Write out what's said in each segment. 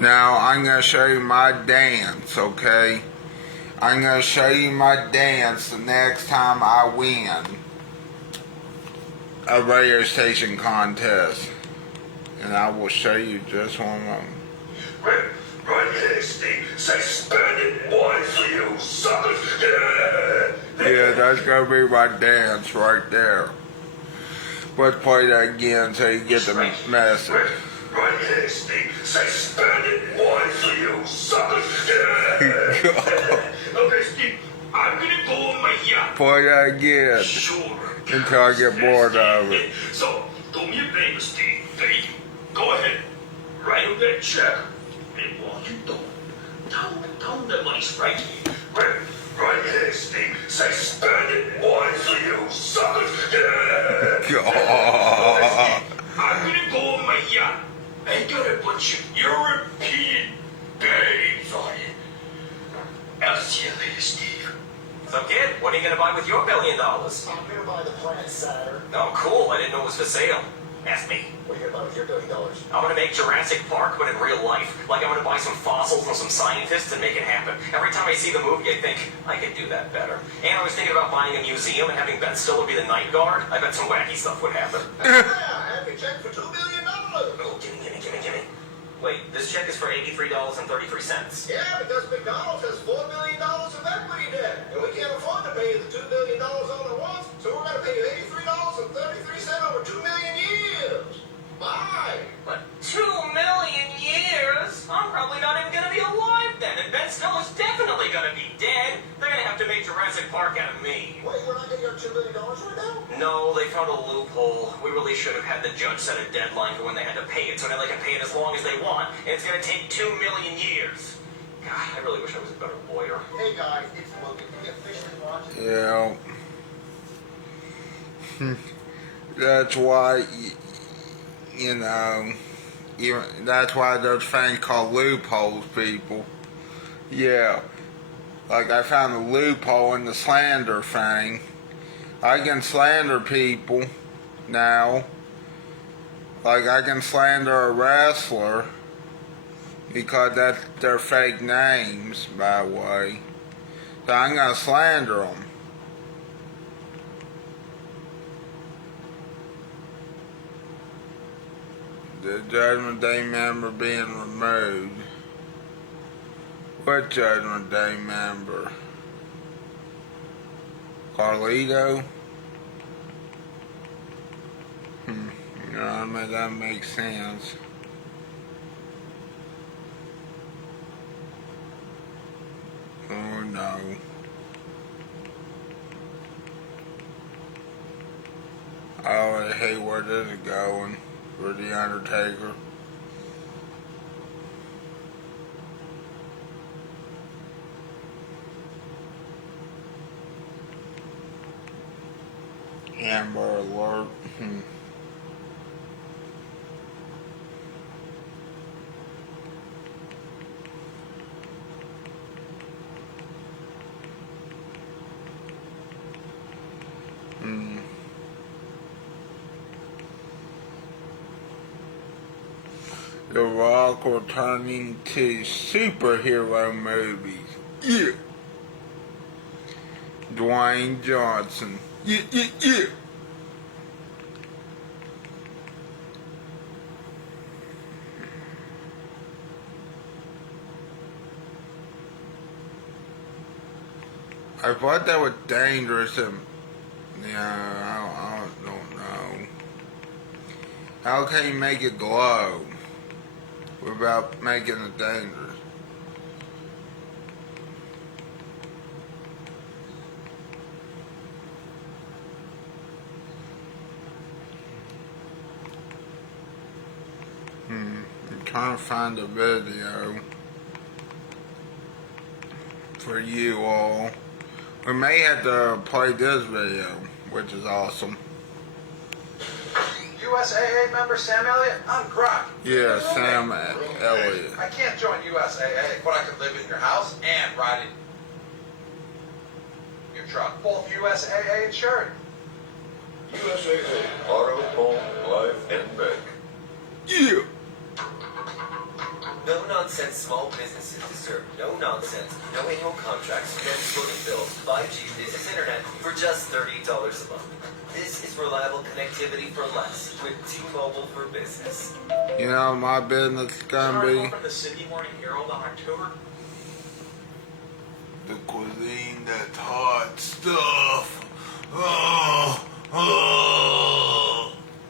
Now I'm going to show you my dance, okay? I'm going to show you my dance the next time I win a radio station contest. And I will show you just one moment. Right here, Steve. Say spend wisely, you suckers. Yeah, that's going to be my dance right there. Let's play that again so you get the message. Right here, Steve. Say spend wisely, you suckers. Okay, Steve. I'm gonna go on my yacht. Play that again. Sure. Until I get bored of it. So, do me a favor, Steve. Go ahead. Write him that check. And while you don't, tell him the money's right here. Right here, Steve. Say spend it wisely, you suckers. I'm gonna go on my yacht. I got a bunch of European babes on it. I'll see you later, Steve. So, kid, what are you going to buy with your $1 billion? I'm going to buy the planet, Saturn. Oh, cool. I didn't know it was for sale. Ask me. What are you going to buy with your $1 billion? I'm going to make Jurassic Park, but in real life. Like, I'm going to buy some fossils and some scientists and make it happen. Every time I see the movie, I think, I could do that better. And I was thinking about buying a museum and having Ben Stiller be the night guard. I bet some wacky stuff would happen. Yeah, I have your check for $2 billion. Oh, gimme. Wait, this check is for $83.33. Yeah, because McDonald's has $4 billion of equity debt. And we can't afford to pay you the $2 billion all at once. So we're going to pay you $83.33 over 2 million years. Bye. But 2 million years? I'm probably not even going to be alive then. And Ben Stiller's definitely going to be dead. They're going to have to make Jurassic Park out of me. Wait, we're not getting your $2 billion right now? No, they found a loophole. We really should have had the judge set a deadline for when they had to pay it, so now they can pay it as long as they want, and it's going to take 2 million years. God, I really wish I was a better lawyer. Hey guys, it's Logan. Can you officially watch it? Yeah. That's why, that's why those things called loopholes, people. Yeah. Like I found a loophole in the slander thing. I can slander people now. Like I can slander a wrestler because that's their fake names, by the way. So I'm gonna slander them. The Judgment Day member being removed. What Judgment Day member? Carlito? I mean, that makes sense. Oh no. I already hate where this is going for The Undertaker. Amber Alert. The Rock returning to superhero movies. Yeah. Dwayne Johnson. Yeah. I thought that was dangerous and I don't know. How can you make it glow without making it dangerous? I'm trying to find a video for you all. We may have to play this video, which is awesome. USAA member Sam Elliott? I'm Brock. Yeah, Sam Elliott. I can't join USAA, but I could live in your house and ride in your truck. Both USAA insured. USAA, auto, home, life, and bank. Yeah. No nonsense small businesses deserve no nonsense, no annual contracts, no floating bills, 5G business internet for just $30 a month. This is reliable connectivity for less with T-Mobile for Business. You know, my business is gonna be from the Sydney Morning Herald on October. the cuisine that's hot stuff.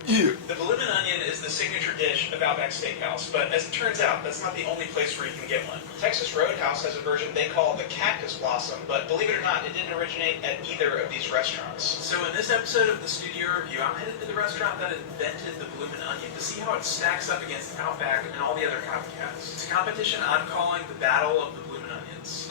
Yeah. The bloomin' onion is the signature dish of Outback Steakhouse, but as it turns out, that's not the only place where you can get one. Texas Roadhouse has a version they call the Cactus Blossom, but believe it or not, it didn't originate at either of these restaurants. So in this episode of the Studio Review, I'm headed to the restaurant that invented the bloomin' onion to see how it stacks up against Outback and all the other copycats. It's a competition I'm calling the Battle of the Bloomin' Onions.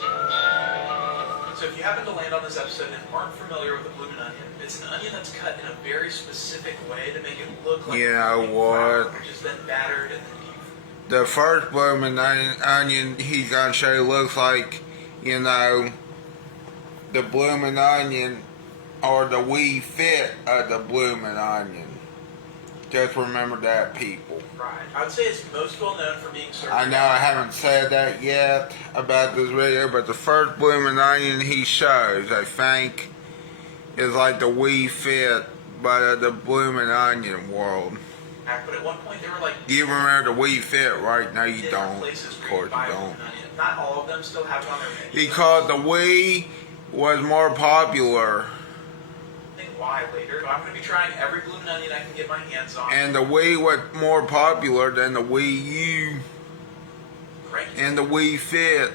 So if you happen to land on this episode and aren't familiar with the bloomin' onion, it's an onion that's cut in a very specific way to make it look like You know flour, what? which is then battered and then The first blooming onion he's gonna show you looks like, you know, the blooming onion or the wee fit of the blooming onion. Just remember that, people. fried. I would say it's most well known for being served. I know I haven't said that yet about this video, but the first blooming onion he shows, I think, is like the wee fit, but of the blooming onion world. But at one point they were like You remember the wee fit, right? No, you different don't. places Of where course you buy you don't. bloomin' onion. Not all of them still have it on their menu. Because the wee was more popular, I think why later, but I'm going to be trying every bloomin' onion I can get my hands on. and the wee was more popular than the Wii U ranking and the Wii Fit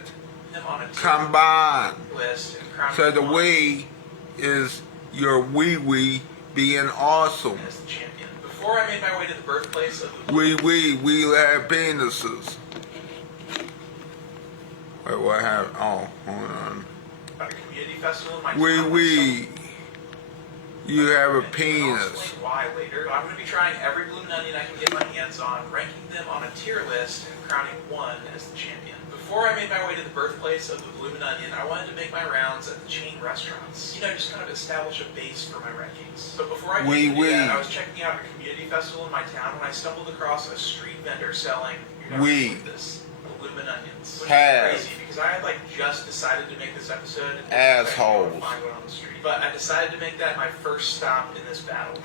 them on a tier combined. list and crowning So the one Wii is your wee being awesome. as the champion. Before I made my way to the birthplace of the We have penises. Wait, what happened? Oh, hold on. at a community festival in my Wee, you have a I'll penis. explain why later, but I'm going to be trying every bloomin' onion I can get my hands on, ranking them on a tier list and crowning one as the champion. Before I made my way to the birthplace of the bloomin' onion, I wanted to make my rounds at the chain restaurants. You know, just kind of establish a base for my rankings. But before I Wee could do that, wee. I was checking out a community festival in my town when I stumbled across a street vendor selling, you're never Wee. gonna believe this, bloomin' onions. Which Have. is crazy because I had like just decided to make this episode and Assholes. didn't find one on the street. But I decided to make that my first stop in this battle.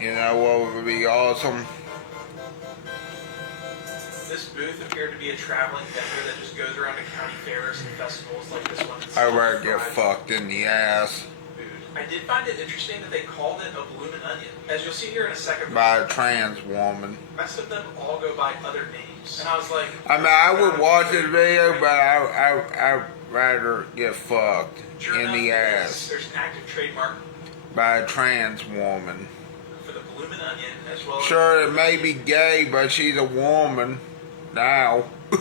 You know what would be awesome? This booth appeared to be a traveling vendor that just goes around to county fairs and festivals like this one. I would get fucked in the ass Food. I did find it interesting that they called it a bloomin' onion. As you'll see here in a second, by a trans woman. the rest of them all go by other names. And I was like, I mean, I would watch this video, but I'd rather get fucked sure in enough, the ass there's an active trademark by a trans woman. for the bloomin' onion as well Sure, as it may be gay, but she's a woman now. and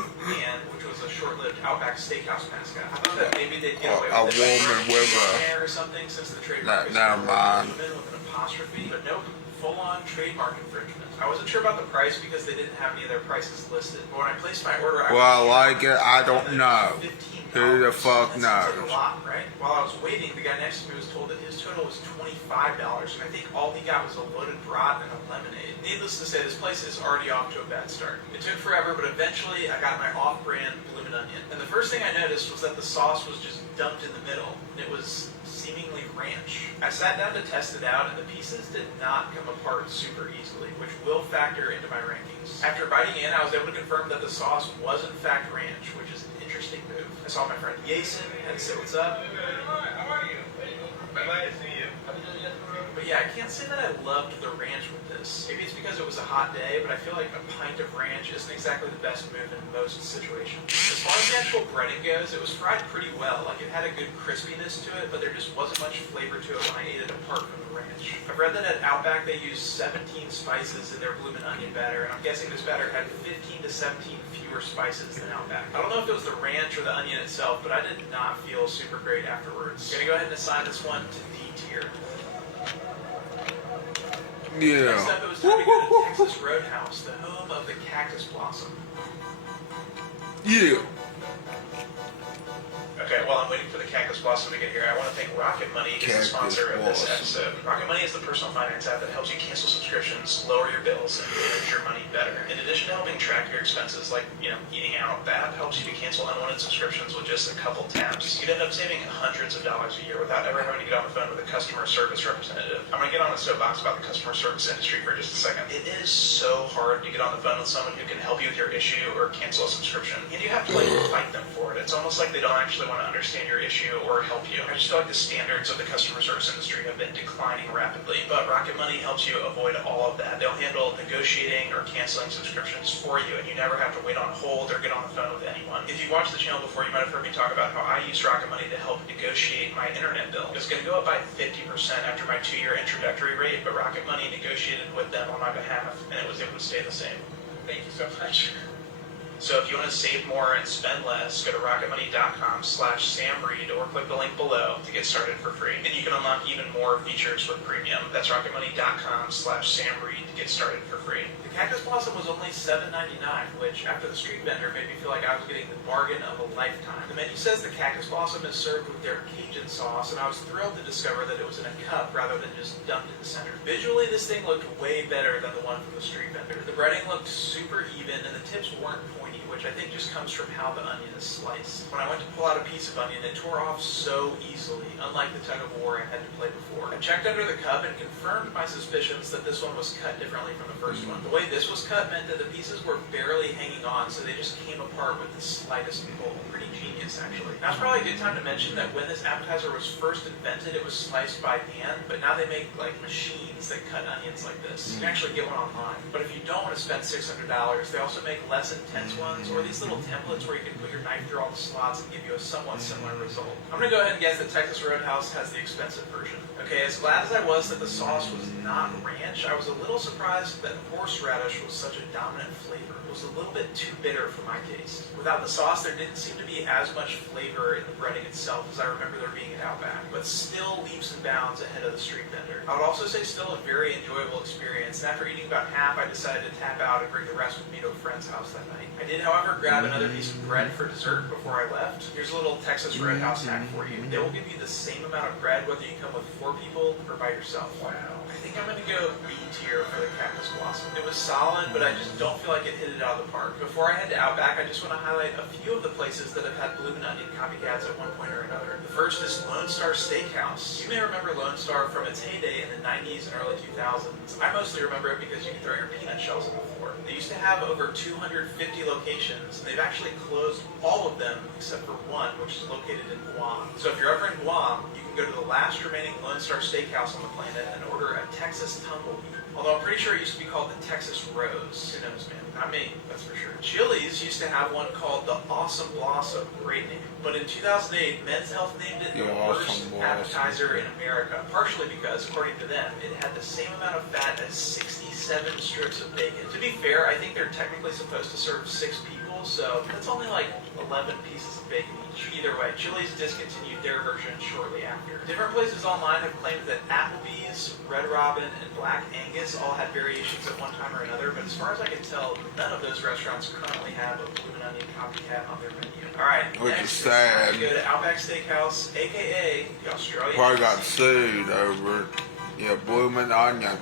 which was a short-lived Outback Steakhouse mascot. I thought that maybe they'd get away A with it. woman with a- hair or something since the trademark is Never mind. bloomin' with an apostrophe, but nope, full-on trademark infringement. I wasn't sure about the price because they didn't have any of their prices listed. But when I placed my order, Well, I like it. I don't know. $15. Who the fuck That seems like knows? a lot, right? While I was waiting, the guy next to me was told that his total was $25, and I think all he got was a loaded brat and a lemonade. Needless to say, this place is already off to a bad start. It took forever, but eventually I got my off-brand bloomin' onion. And the first thing I noticed was that the sauce was just dumped in the middle, and it was seemingly ranch. I sat down to test it out, and the pieces did not come apart super easily, which will factor into my rankings. After biting in, I was able to confirm that the sauce was in fact ranch, which is an interesting move. I saw my friend Yason and said, "What's up?" How are you? Glad to see you. But yeah, I can't say that I loved the ranch with this. Maybe it's because it was a hot day, but I feel like a pint of ranch isn't exactly the best move in most situations. As far as the actual breading goes, it was fried pretty well. Like, it had a good crispiness to it, but there just wasn't much flavor to it when I ate it apart from the ranch. I've read that at Outback they use 17 spices in their bloomin' onion batter, and I'm guessing this batter had 15 to 17 fewer spices than Outback. I don't know if it was the ranch or the onion itself, but I did not feel super great afterwards. I'm gonna go ahead and assign this one to D tier. Yeah. Next up, it was time to go to Texas Roadhouse, the home of the Cactus Blossom. Yeah. Okay, while I'm waiting for the Cactus Blossom to get here, I want to thank Rocket Money, who's the sponsor of this episode. Rocket Money is the personal finance app that helps you cancel subscriptions, lower your bills, and manage your money better. In addition to helping track your expenses like, eating out, the app helps you to cancel unwanted subscriptions with just a couple taps. You'd end up saving hundreds of dollars a year without ever having to get on the phone with a customer service representative. I'm going to get on a soapbox about the customer service industry for just a second. It is so hard to get on the phone with someone who can help you with your issue or cancel a subscription. And you have to fight them for it. It's almost like they don't actually want to understand your issue or help you. I just feel like the standards of the customer service industry have been declining rapidly. But Rocket Money helps you avoid all of that. They'll handle negotiating or canceling subscriptions for you, and you never have to wait on hold or get on the phone with anyone. If you've watched the channel before, you might have heard me talk about how I used Rocket Money to help negotiate my internet bill. It was going to go up by 50% after my 2-year introductory rate, but Rocket Money negotiated with them on my behalf, and it was able to stay the same. Thank you so much. So if you want to save more and spend less, go to rocketmoney.com/SamReed or click the link below to get started for free. And you can unlock even more features with premium. That's rocketmoney.com/SamReed to get started for free. The Cactus Blossom was only $7.99, which after the street vendor made me feel like I was getting the bargain of a lifetime. The menu says the Cactus Blossom is served with their Cajun sauce, and I was thrilled to discover that it was in a cup rather than just dumped in the center. Visually, this thing looked way better than the one from the street vendor. The breading looked super even, and the tips weren't pointy, which I think just comes from how the onion is sliced. When I went to pull out a piece of onion, it tore off so easily, unlike the tug of war I had to play before. I checked under the cup and confirmed my suspicions that this one was cut differently from the first one. The way this was cut meant that the pieces were barely hanging on, so they just came apart with the slightest pull. Pretty genius, actually. Now it's probably a good time to mention that when this appetizer was first invented, it was sliced by hand, but now they make machines that cut onions like this. You can actually get one online. But if you don't want to spend $600, they also make less intense ones, or these little templates where you can put your knife through all the slots and give you a somewhat similar result. I'm going to go ahead and guess that Texas Roadhouse has the expensive version. Okay, as glad as I was that the sauce was not ranch, I was a little surprised that horseradish was such a dominant flavor. It was a little bit too bitter for my taste. Without the sauce, there didn't seem to be as much flavor in the breading itself as I remember there being at Outback, but still leaps and bounds ahead of the street vendor. I would also say still a very enjoyable experience, and after eating about half, I decided to tap out and bring the rest with me to a friend's house that night. I did, however, grab another piece of bread for dessert before I left. Here's a little Texas Roadhouse hack for you. They will give you the same amount of bread whether you come with 4 people or by yourself. Wow. I think I'm going to go B tier for the Cactus Blossom. It was solid, but I just don't feel like it hit it out of the park. Before I head to Outback, I just want to highlight a few of the places that have had Bloomin' Onion copycats at one point or another. The first is Lone Star Steakhouse. You may remember Lone Star from its heyday in the 90s and early 2000s. I mostly remember it because you can throw your peanut shells on the floor. They used to have over 250 locations, and they've actually closed all of them except for one, which is located in Guam. So if you're ever in Guam, you can go to the last remaining Lone Star Steakhouse on the planet and order a Texas tumbleweed. Although I'm pretty sure it used to be called the Texas Rose. Who knows, man? Not me, that's for sure. Chili's used to have one called the Awesome Blossom. Great name. But in 2008, Men's Health named it the worst appetizer in America, partially because, according to them, it had the same amount of fat as 67 strips of bacon. To be fair, I think they're technically supposed to serve 6 people, so that's only like 11 pieces of bacon each. Either way, Chili's discontinued their version shortly after. Different places online have claimed that Applebee's, Red Robin, and Black Angus all had variations at one time or another, but as far as I can tell, none of those restaurants currently have a Bloomin' Onion copycat on their menu. Alright, next is time to go to Outback Steakhouse, aka the Australian. Probably got sued over Bloomin' Onion.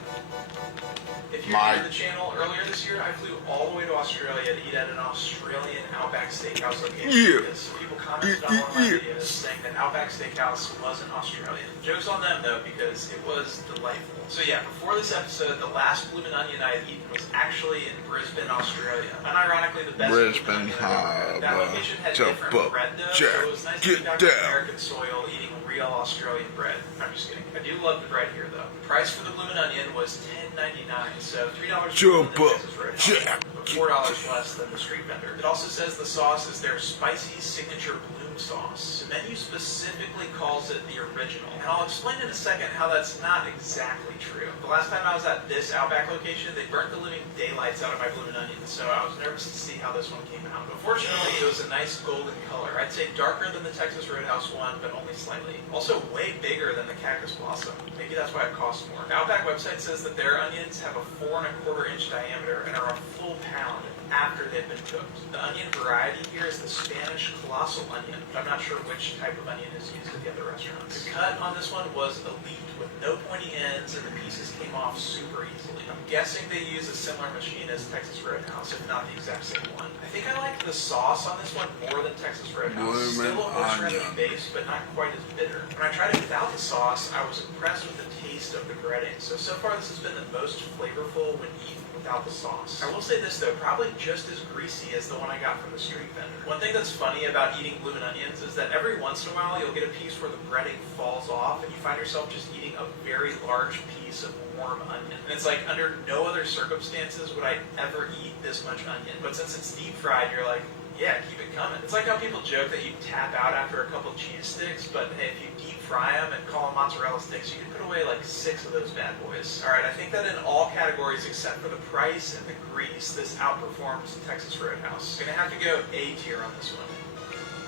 If you're new to the channel, earlier this year I flew all the way to Australia to eat at an Australian Outback Steakhouse location. Because people commented on one of my videos saying that Outback Steakhouse wasn't Australian. Joke's on them though, because it was delightful. So yeah, before this episode, the last Bloomin' Onion I had eaten was actually in Brisbane, Australia. Unironically, the best Brisbane Onion that location had different bread though, so it was nice to be back on American soil eating real Australian bread. I'm just kidding. I do love the bread here though. The price for the Bloomin' Onion was $10.99, so $3 more than Texas Roadhouse, but $4 less than the street vendor. It also says the sauce is their spicy signature bloom sauce. The menu specifically calls it the original, and I'll explain in a second how that's not exactly true. The last time I was at this Outback location, they burnt the living daylights out of my Bloomin' Onion, so I was nervous to see how this one came out. But fortunately, it was a nice golden color. I'd say darker than the Texas Roadhouse one, but only slightly. Also way bigger than the Cactus Blossom. Maybe that's why it costs more. The Outback website says that their onions have a 4¼ inch diameter and are a full pound. after they've been cooked. The onion variety here is the Spanish colossal onion, but I'm not sure which type of onion is used at the other restaurants. The cut on this one was elite, with no pointy ends, and the pieces came off super easily. I'm guessing they use a similar machine as Texas Roadhouse, if not the exact same one. I think I like the sauce on this one more than Texas Roadhouse. Still a more shredded base, but not quite as bitter. When I tried it without the sauce, I was impressed with the taste of the breading. So far this has been the most flavorful when eaten without the sauce. I will say this though, probably just as greasy as the one I got from the street vendor. One thing that's funny about eating bloomin' onions is that every once in a while you'll get a piece where the breading falls off and you find yourself just eating a very large piece of warm onion. And it's like under no other circumstances would I ever eat this much onion. But since it's deep fried, you're like, yeah, keep it coming. It's like how people joke that you tap out after a couple cheese sticks, but hey, if you deep fry them and call them mozzarella sticks, you can put away like 6 of those bad boys. Alright, I think that in all categories except for the price and the grease, this outperforms Texas Roadhouse. Gonna have to go A tier on this one.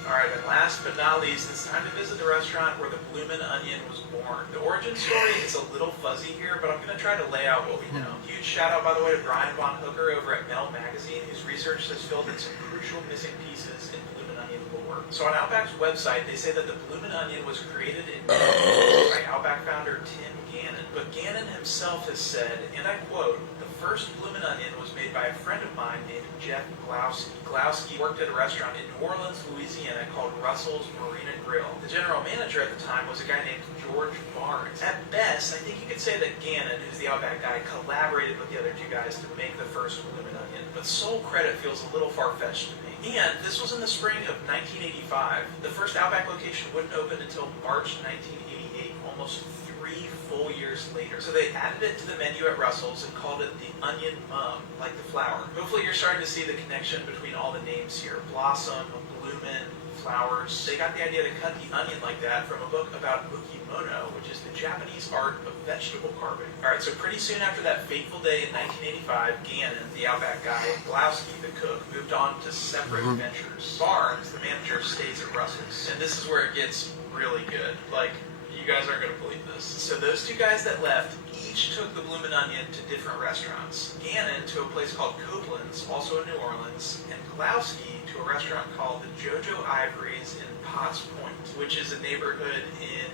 Alright, and last but not least, it's time to visit the restaurant where the bloomin' onion was born. The origin story is a little fuzzy here, but I'm going to try to lay out what we know. Huge shout out, by the way, to Brian Von Hooker over at Mel Magazine, whose research has filled in some crucial missing pieces in bloomin' onion lore. So on Outback's website, they say that the bloomin' onion was created in by Outback founder Tim Gannon. But Gannon himself has said, and I quote, "The first bloomin' onion was made by a friend of mine named Jeff Glowski. Glowski worked at a restaurant in New Orleans, Louisiana called Russell's Marina Grill. The general manager at the time was a guy named George Barnes. At best, I think you could say that Gannon, who's the Outback guy, collaborated with the other two guys to make the first bloomin' onion. But sole credit feels a little far-fetched to me. And this was in the spring of 1985. The first Outback location wouldn't open until March 1988, almost 3 full years later. So they added it to the menu at Russell's and called it the Onion Mum, like the flower. Hopefully you're starting to see the connection between all the names here. Blossom, Bloomin', flowers. They got the idea to cut the onion like that from a book about ukimono, which is the Japanese art of vegetable carving. Alright, so pretty soon after that fateful day in 1985, Gannon, the Outback guy, and Glowski, the cook, moved on to separate ventures. Barnes, the manager, stays at Russell's. And this is where it gets really good. Like, you guys aren't going to believe this. So those two guys that left each took the bloomin' onion to different restaurants. Gannon to a place called Copeland's, also in New Orleans, and Glowski to a restaurant called the JoJo Ivories in Potts Point, which is a neighborhood in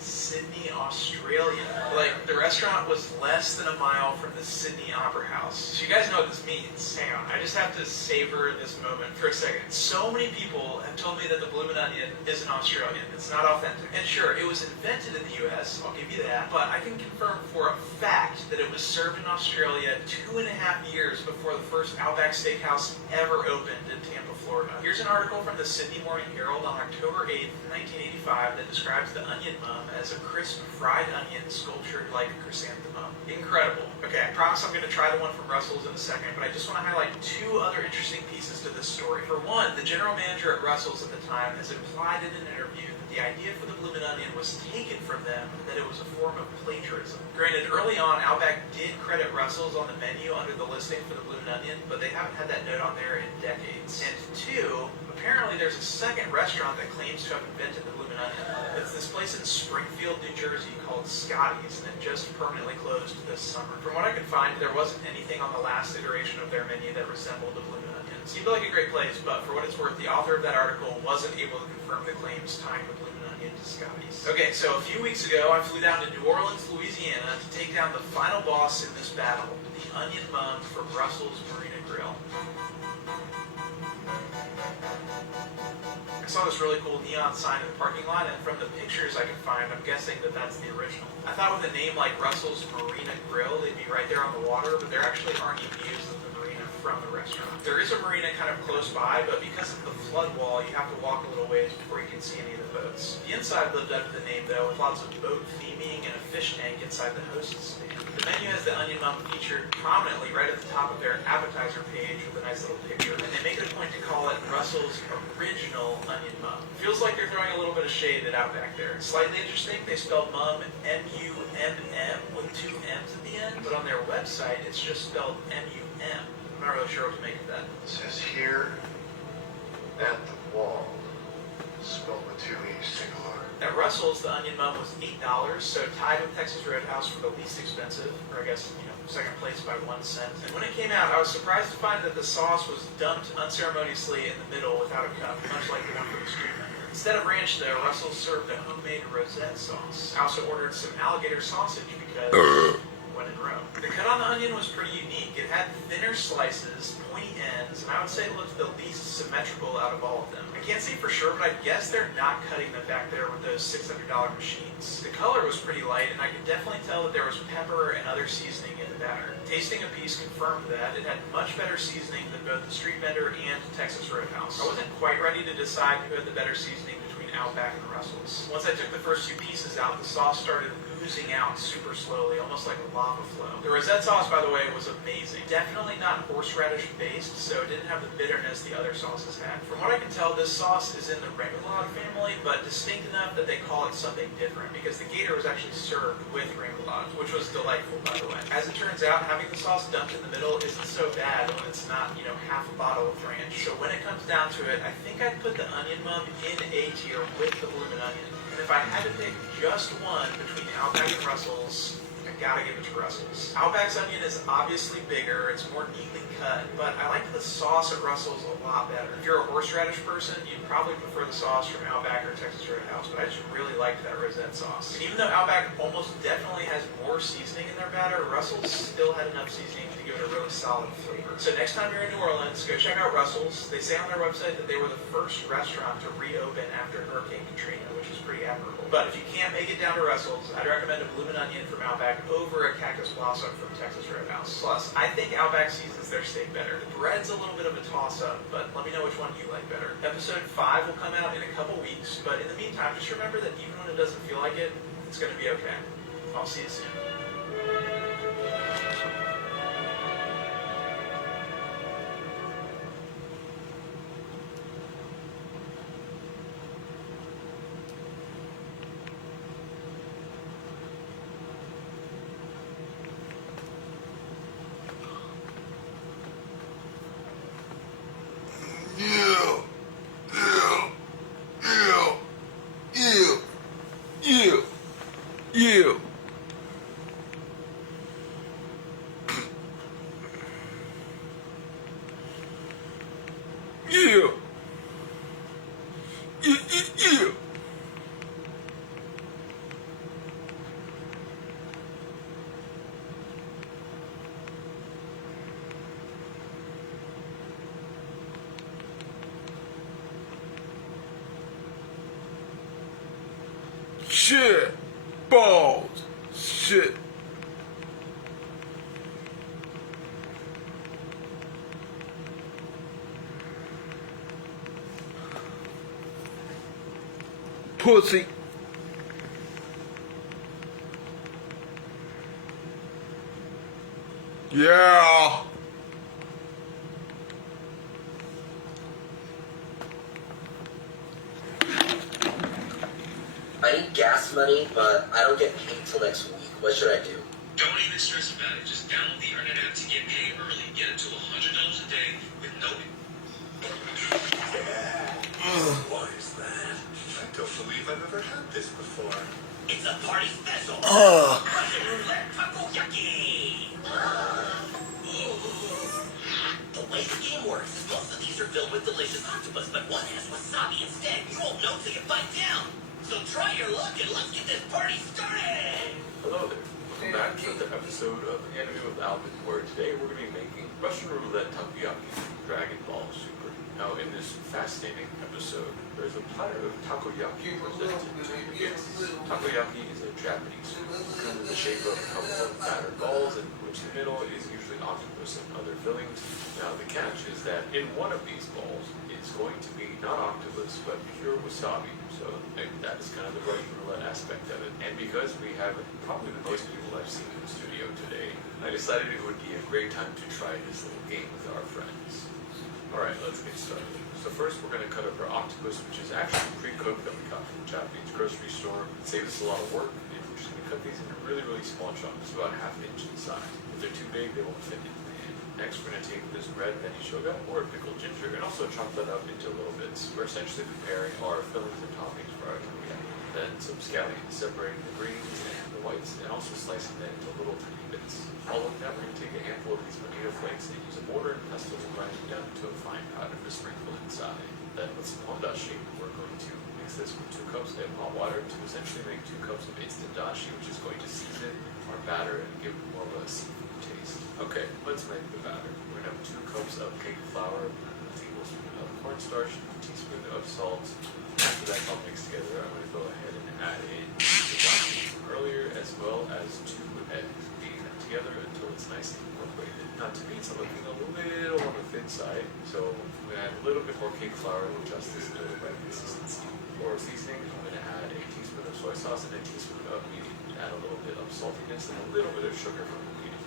Sydney, Australia. Like, the restaurant was less than a mile from the Sydney Opera House. So you guys know what this means. Hang on, I just have to savor this moment for a second. So many people have told me that the bloomin' onion isn't Australian. It's not authentic. And sure, it was invented in the US, I'll give you that, but I can confirm for a fact that it was served in Australia 2.5 years before the first Outback Steakhouse ever opened in Tampa, Florida. Here's an article from the Sydney Morning Herald on October 8th, 1985 that describes the Onion Mum as a crisp fried onion sculptured like a chrysanthemum. Incredible. Okay, I promise I'm going to try the one from Russell's in a second, but I just want to highlight 2 other interesting pieces to this story. For one, the general manager at Russell's at the time has implied in an interview that the idea for the bloomin' onion was taken from them and that it was a form of plagiarism. Granted, early on, Outback did credit Russell's on the menu under the listing for the bloomin' onion, but they haven't had that note on there in decades. And 2, apparently there's a second restaurant that claims to have invented the bloomin' onion. It's this place in Springfield, New Jersey called Scotty's, and it just permanently closed this summer. From what I could find, there wasn't anything on the last iteration of their menu that resembled the bloomin' onion. It seemed like a great place, but for what it's worth, the author of that article wasn't able to confirm the claims tying the bloomin' onion to Scotty's. Okay, so a few weeks ago, I flew down to New Orleans, Louisiana to take down the final boss in this battle, the Onion Mum from Russell's Marina Grill. I saw this really cool neon sign in the parking lot, and from the pictures I could find, I'm guessing that that's the original. I thought with a name like Russell's Marina Grill, they'd be right there on the water, but there actually aren't any views of the marina from the restaurant. There is a marina kind of close by, but because of the flood wall, you have to walk a little ways before you can see any of the boats. The inside lived up to the name, though, with lots of boat theming and a fish tank inside the host's stand. The menu has the Onion Mum featured prominently right at the top of their appetizer page with a nice little picture, and they make it a point to call it Russell's Original Onion Mum. Feels like they're throwing a little bit of shade at Outback there. Slightly interesting, they spell mum M-U-M-M with 2 M's at the end, but on their website it's just spelled M-U-M. I'm not really sure what to make of that. It says here at the wall, Spelled with two E's, singular. At Russell's, the onion mum was $8, so tied with Texas Roadhouse for the least expensive, or I guess, second place by 1 cent. And when it came out, I was surprised to find that the sauce was dumped unceremoniously in the middle without a cup, much like the one for the street vendor. Instead of ranch, though, Russell's served a homemade rosette sauce. I also ordered some alligator sausage because when in Rome. The cut on the onion was pretty unique. It had thinner slices, pointy ends, and I would say it looked the least symmetrical out of all of them. I can't say for sure, but I guess they're not cutting them back there with those $600 machines. The color was pretty light, and I could definitely tell that there was pepper and other seasoning in the batter. Tasting a piece confirmed that. It had much better seasoning than both the street vendor and Texas Roadhouse. I wasn't quite ready to decide who had the better seasoning between Outback and Russell's. Once I took the first 2 pieces out, the sauce started oozing out super slowly, almost like a lava flow. The rosette sauce, by the way, was amazing. Definitely not horseradish based, so it didn't have the bitterness the other sauces had. From what I can tell, this sauce is in the remoulade family, but distinct enough that they call it something different, because the gator was actually served with remoulade, which was delightful, by the way. As it turns out, having the sauce dumped in the middle isn't so bad when it's not, half a bottle of ranch. So when it comes down to it, I think I'd put the onion mum in A tier with the bloomin' onion. And if I had to pick just one between Outback and Russell's, I gotta give it to Russell's. Outback's onion is obviously bigger, it's more neatly cut, but I like the sauce at Russell's a lot better. If you're a horseradish person, you'd probably prefer the sauce from Outback or Texas Roadhouse, but I just really liked that rosette sauce. And even though Outback almost definitely has more seasoning in their batter, Russell's still had enough seasoning to give it a really solid flavor. So next time you're in New Orleans, go check out Russell's. They say on their website that they were the first restaurant to reopen after Hurricane Katrina, which is pretty admirable. But if you can't make it down to Russell's, I'd recommend a bloomin' onion from Outback over a cactus blossom from Texas Roadhouse. Plus, I think Outback seasons their steak better. The bread's a little bit of a toss-up, but let me know which one you like better. Episode 5 will come out in a couple weeks, but in the meantime, just remember that even when it doesn't feel like it, it's gonna be okay. I'll see you soon. Yeah. Shit. Balls. Shit. Pussy. Yeah. I need gas money, but I don't get paid till next week. What should I do? Don't even stress about it. Just download the internet app to get paid early. Get it to $100 a day with no... What is that? I don't believe I've ever had this before. It's a party special. Russian roulette takoyaki. The way the game works is most of these are filled with delicious octopus, but one has wasabi instead. You won't know till you bite down. So try your luck and let's get this party started. Hello there. Welcome back to another episode of Anime with Alvin, where today we're going to be making Russian roulette takoyaki from Dragon Ball Super. Now, in this fascinating episode, there's a platter of takoyaki presented to your guests. Takoyaki is a Japanese food. It comes in the shape of a couple of battered balls, in which the middle is usually octopus and other fillings. Now, the catch is that in one of these balls is going to be not octopus, but pure wasabi. So that is kind of the Russian roulette aspect of it. And because we have probably the most people I've seen in the studio today, I decided it would be a great time to try this little game with our friends. Alright, let's get started. So first we're going to cut up our octopus, which is actually pre-cooked that we got from the Japanese grocery store. It saves us a lot of work, and we're just going to cut these into really, really small chunks, about ½ inch in size. If they're too big, they won't fit into the hand. Next, we're going to take this red shoga or pickled ginger and also chop that up into little bits. We're essentially preparing our fillings and toppings for our takoyaki. Then some scallions, separating the greens and the whites, and also slicing that into little tiny bits. Following that, we're going to take a handful of these bonito flakes and use a mortar and pestle to grind them down to a fine powder to sprinkle inside. Then with some ondashi, we're going to mix this with 2 cups of hot water to essentially make 2 cups of instant dashi, which is going to season our batter and give it more of a seafood taste. Okay, let's make the batter. We're going to have 2 cups of cake flour, a tablespoon of cornstarch, a teaspoon of salt. After that's all mixed together, I'm going to go ahead and add in the dashi from earlier, as well as 2 eggs, beating them together until it's nice and incorporated. Now, to me, it's looking a little on the thin side, so we add a little bit more cake flour to adjust this little right consistency. For seasoning, I'm going to add a teaspoon of soy sauce and a teaspoon of meat. Add a little bit of saltiness and a little bit of sugar from the meat.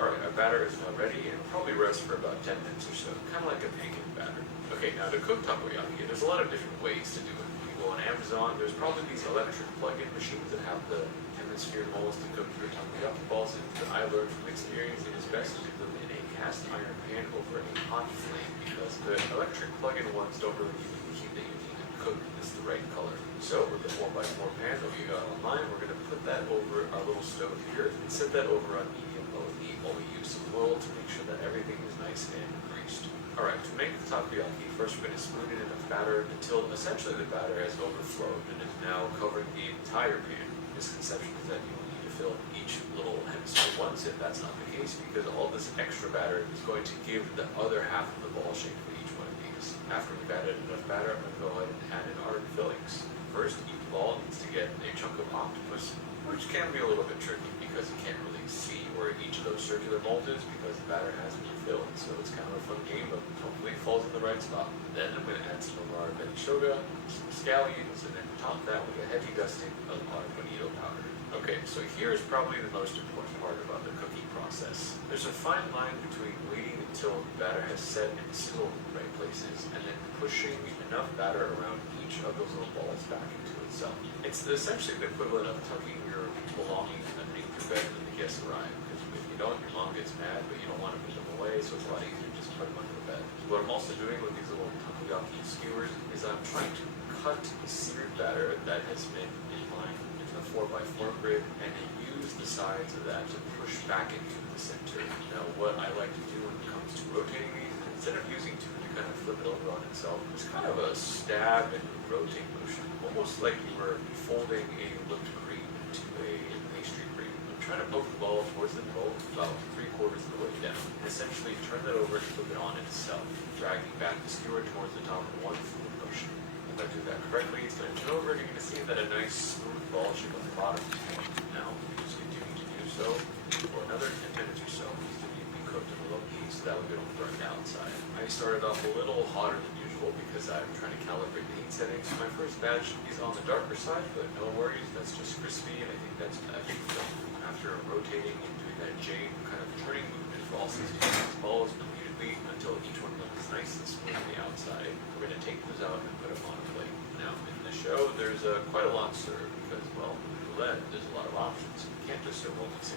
Alright, our batter is now ready and will probably rest for about 10 minutes or so, kind of like a pancake batter. Okay, now to cook takoyaki, there's a lot of different ways to do it. You go on Amazon, there's probably these electric plug-in machines that have the hemisphere molds to cook your takoyaki balls in. But I learned from experience it is best to do them in a cast iron pan over a hot flame, because the electric plug-in ones don't really give you the heat that you need to cook this the right color. So with the 4x4 pan that we got online, we're going to put that over our little stove here and set that over on medium-low heat while we use some oil to make sure that everything is nice and greased. Alright, to make the takoyaki, first we're going to spoon in enough batter until essentially the batter has overflowed and is now covering the entire pan. Misconception is that you will need to fill each little hemisphere once, if that's not the case, because all this extra batter is going to give the other half of the ball shape for each one of these. After we've added enough batter, I'm going to go ahead and add in our fillings. First, each ball needs to get a chunk of octopus, which can be a little bit tricky because you can't really see where each of those circular molds is because the batter hasn't been filled. So it's kind of a fun game, but hopefully it falls in the right spot. Then I'm going to add some of our shoga, some scallions, and then top that with a heavy dusting of our bonito powder. Okay, so here is probably the most important part about the cooking process. There's a fine line between waiting until the batter has set and sealed in the right places, and then pushing enough batter around each of those little balls back into itself. It's essentially the equivalent of tucking your belongings underneath your bed when the guests arrive, because if you don't, your mom gets mad, but you don't want to put them away, so it's a lot easier to just put them under the bed. What I'm also doing with these little takoyaki skewers is I'm trying to cut the seared batter that has been in line into the 4x4 grid and then use the sides of that to push back into the center. Now, what I like to do when it comes to rotating these, instead of using two to kind of flip it over on itself, it's kind of a stab and rotate motion, almost like you were folding a whipped cream into a pastry cream. I'm trying to poke the ball towards the middle about 3/4 of the way down. And essentially turn that over and flip it on itself, dragging back the skewer towards the top in one fluid motion. If I do that correctly, it's going to turn over and you're going to see that a nice smooth ball shape on the bottom is formed. Now, just continue to do so for another 10 minutes or so. These need to be cooked in a low heat so that way we don't burn the outside. I started off a little hotter than usual because I'm trying to calibrate the heat settings. My first batch is on the darker side, but no worries, that's just crispy and I think that's actually done. After rotating and doing that jade kind of turning movement for all 16 balls repeatedly until each one of them is nice and smooth on the outside, we're going to take those out and put them on a plate. Now, in the show, there's quite a long serve because, well, roulette, there's a lot of options. You can't just serve only 16.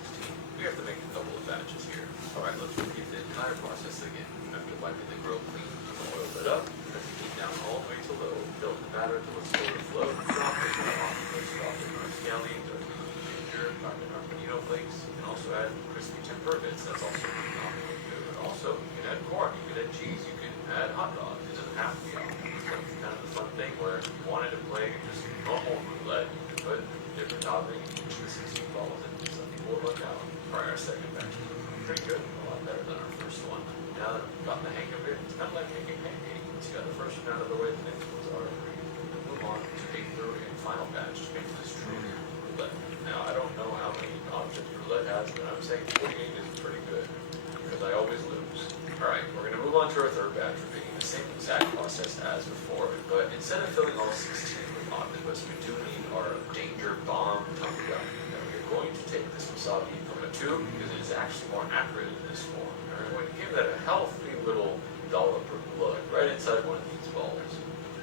We have to make a couple of batches here. Alright, let's repeat the entire process again. After wiping the grill clean, oil it up, press the heat down all the way to low, fill the batter till it's overflow, drop it off, drop in our scallions, our ginger, drop in our bonito flakes, and also add crispy tempura bits. That's also phenomenally good. And also, you can add corn, you can add cheese, you can add hot dogs. It doesn't have to be all. It's kind of a fun thing where if you wanted to play just normal roulette, you could put different toppings, each of the 16 balls, and some people will look out. Our second batch is pretty good, a lot better than our first one. Now that I've gotten the hang of it, it's kind of like making pancakes. Once you got the first one out of the way, the next ones are ready. We'll move on to a third and final batch to make this true roulette. Now, I don't know how many options roulette has, but I'm saying 48 is pretty good, because I always lose. Alright, we're going to move on to our third batch, repeating the same exact process as before, but instead of filling all 16 with octopus, we do need our danger bomb takoyaki. Now, we're going to take this wasabi from a tube, because it is actually more accurate in this form. And we're going to give that a healthy little dollop of blood right inside one of these balls.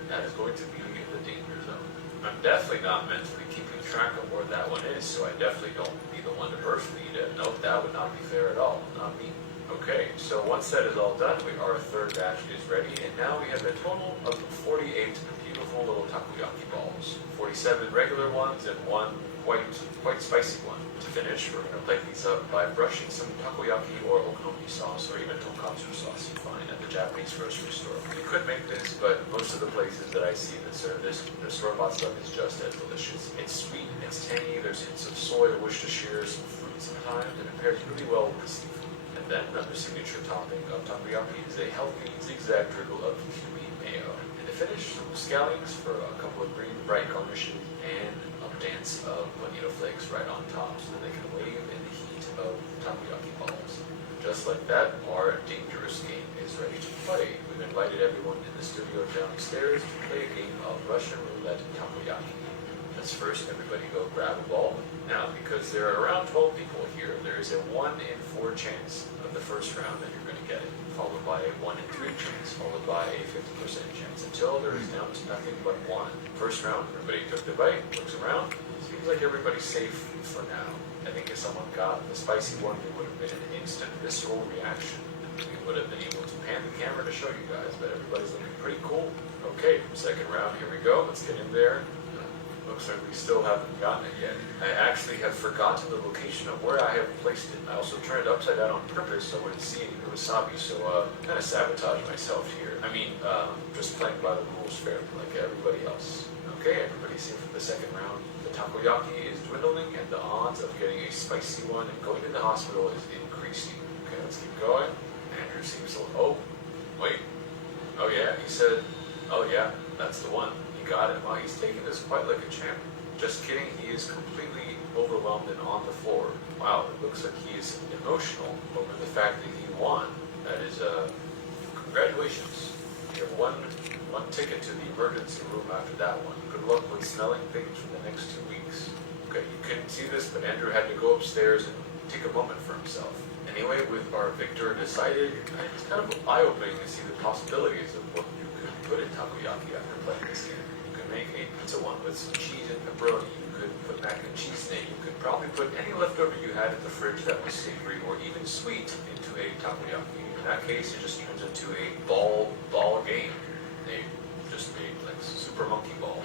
That is going to be in the danger zone. I'm definitely not mentally keeping track of where that one is, so I definitely don't be the one to personally eat it. Nope, that would not be fair at all. Not me. Okay, so once that is all done, our third batch is ready, and now we have a total of 48 beautiful little takoyaki balls. 47 regular ones and one quite spicy one. To finish, we're going to plate these up by brushing some takoyaki or okonomi sauce or even tonkatsu sauce you find at the Japanese grocery store. You could make this, but most of the places that I see that serve this, the store-bought stuff is just as delicious. It's sweet, it's tangy, there's hints of soy or Worcestershire, some fruit sometimes, and it pairs really well with the seafood. And then another signature topping of takoyaki is a healthy zigzag drizzle of kiwi mayo. And to finish, some scallions for a couple of green bright garnishes and a dance of bonito flakes right on top so that they can wave in the heat of takoyaki balls. Just like that, our dangerous game is ready to play. We've invited everyone in the studio downstairs to play a game of Russian roulette takoyaki. Let's first everybody go grab a ball. Now, because there are around 12 people here, there is a 1 in 4 chance of the first round that you're going to get it, followed by a 1 in 3 chance, followed by a 50% chance, until there is down to nothing but 1. First round, everybody took the bite, looks around, seems like everybody's safe for now. I think if someone got the spicy one, it would have been an instant visceral reaction. We would have been able to pan the camera to show you guys, but everybody's looking pretty cool. Okay, second round, here we go, let's get in there. Looks like we still haven't gotten it yet. I actually have forgotten the location of where I have placed it. I also turned it upside down on purpose so I wouldn't see any of the wasabi, so kind of sabotage myself here. I mean, just playing by the rules fairly, like everybody else. Okay, everybody's safe for the second round. The takoyaki is dwindling, and the odds of getting a spicy one and going to the hospital is increasing. Okay, let's keep going. Andrew seems to... Oh, wait. Oh yeah, he said... Oh yeah, that's the one. Got it. Wow, he's taking this quite like a champ. Just kidding, he is completely overwhelmed and on the floor. Wow, it looks like he is emotional over the fact that he won. That is, congratulations. You have one ticket to the emergency room after that one. Good luck with smelling things for the next 2 weeks. Okay, you couldn't see this, but Andrew had to go upstairs and take a moment for himself. Anyway, with our victor decided, it's kind of eye-opening to see the possibilities of what you could put in takoyaki after playing this game. Make a pizza one with some cheese and pepperoni. You could put mac and cheese in it. You could probably put any leftover you had in the fridge that was savory or even sweet into a takoyaki. In that case, it just turns into a ball game. They just made like super monkey ball.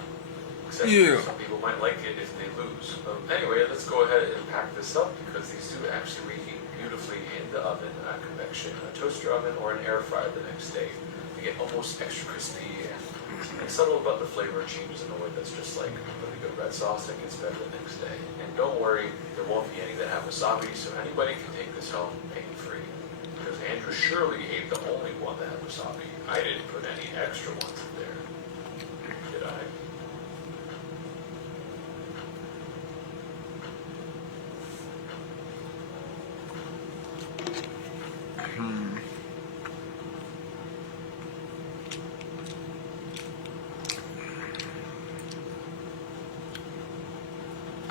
Except some people might like it if they lose. Anyway, let's go ahead and pack this up because these do actually reheat beautifully in the oven at convection, a toaster oven, or an air fryer the next day. They get almost extra crispy and subtle about the flavor changes in a way that's just like really good red sauce that gets better the next day. And don't worry, there won't be any that have wasabi, so anybody can take this home pain-free. Because Andrew surely ate the only one that had wasabi. I didn't put any extra ones in there. Did I?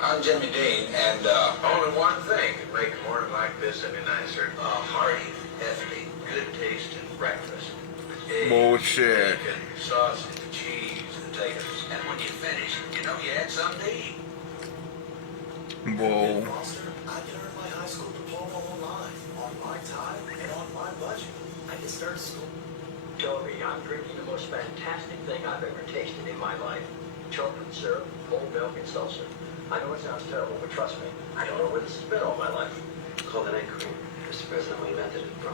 I'm Jimmy Dean, and only one thing could make a morning like this any nicer. Hearty, hefty, good tasting breakfast. Eggs, Bullshit. bacon, sausage, cheese, potatoes. And when you finish, you know you had something to eat. Bull. Foster, I can earn my high school diploma online, on my time, and on my budget. I can start school. Toby, I'm drinking the most fantastic thing I've ever tasted in my life. Chocolate syrup, whole milk, and seltzer. I know it sounds terrible, but trust me, I don't know where this has been all my life. Call it egg cream. Mr. President, we invented it, bro.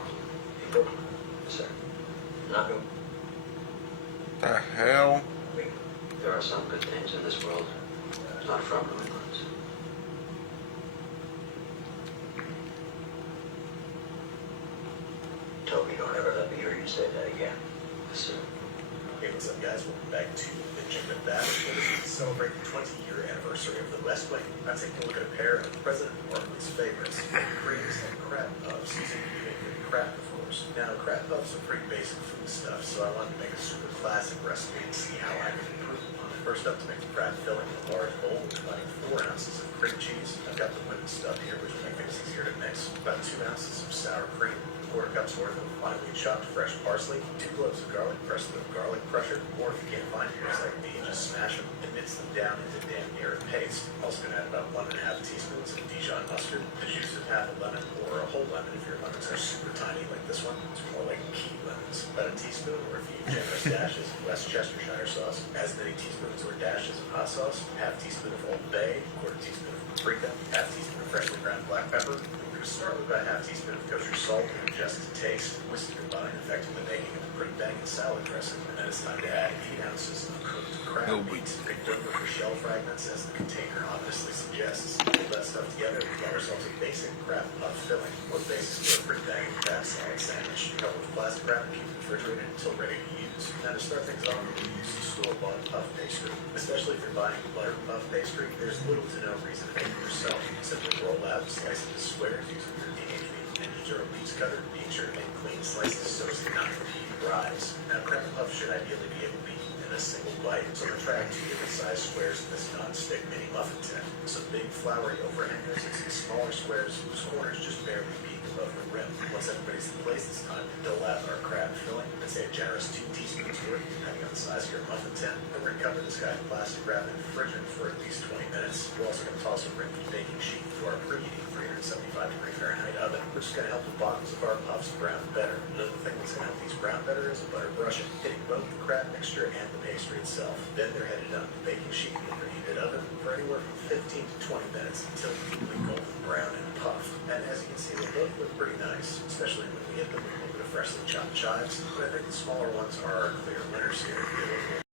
In Brooklyn. Yes, sir. Not good. The hell? There are some good things in this world, not from New England. Toby, don't ever let me hear you say that again. Yes, sir. Hey, what's up, guys? Welcome back to the Benjamin Bash. To celebrate the 20-year anniversary of the West Wing, I'm taking a look at a pair of President Martin's favorites, greatest and crab puffs, using New England crab force. Now, crab puffs are pretty basic food stuff, so I wanted to make a super classic recipe and see how I can improve upon it. First up, to make the crab filling in a large bowl, we're combining 4 ounces of cream cheese. I've got the wooden stuff here, which will make things easier to mix. About 2 ounces of sour cream. 3/4 cups worth of finely chopped fresh parsley, 2 cloves of garlic pressed with a garlic crusher, or if you can't find heroes like me, just smash them and mix them down into damn near a paste. Also going to add about 1½ teaspoons of Dijon mustard, the juice of half a lemon, or a whole lemon if your lemons are super tiny like this one. It's more like key lemons. About a teaspoon or a few generous dashes of West Chestershire sauce, as many teaspoons or dashes of hot sauce, ½ teaspoon of Old Bay, 1/4 teaspoon of paprika, ½ teaspoon of freshly ground black pepper. We're going to start with about ½ teaspoon of kosher salt and adjust to taste. Whisk the combine, effectively making a pretty banging salad dressing. And then it's time to add 8 ounces of cooked crab meat, picked over for shell fragments as the container obviously suggests. Pull that stuff together and get ourselves a basic crab puff filling. What basis for a pretty banging crab salad sandwich? Cover with plastic wrap and keep it refrigerated until ready to use. Now to start things off, we use store-bought puff pastry. Especially if you're buying butter puff pastry, there's little to no reason to make it yourself. Simply roll out and slice into squares using your DHB and zero piece cutter, being sure to make clean slices so as to not repeat rise. Now crab puff should ideally be able to be in a single bite, so we're trying 2 different size squares in this non-stick mini muffin tin. Some big floury overhangers and some smaller squares whose corners just barely peek above the rim. Once everybody's in place, it's time to dole out our crab filling. I'd say a generous 2 teaspoons worth, depending on the size of your muffin tin. And we're going to cover this guy in plastic wrap and refrigerant for at least 20 minutes. We're also going to toss a ripped baking sheet into our preheating 375-degree Fahrenheit oven, which is going to help the bottoms of our puffs brown better. Another thing that's going to help these brown better is a butter brushing, hitting both the crab mixture and the pastry itself. Then they're headed on the baking sheet in the preheated oven for anywhere from 15 to 20 minutes until deeply golden brown and puffed. And as you can see, they both look pretty nice, especially when we hit them with a little bit of freshly chopped chives. But I think the smaller ones are our clear winners.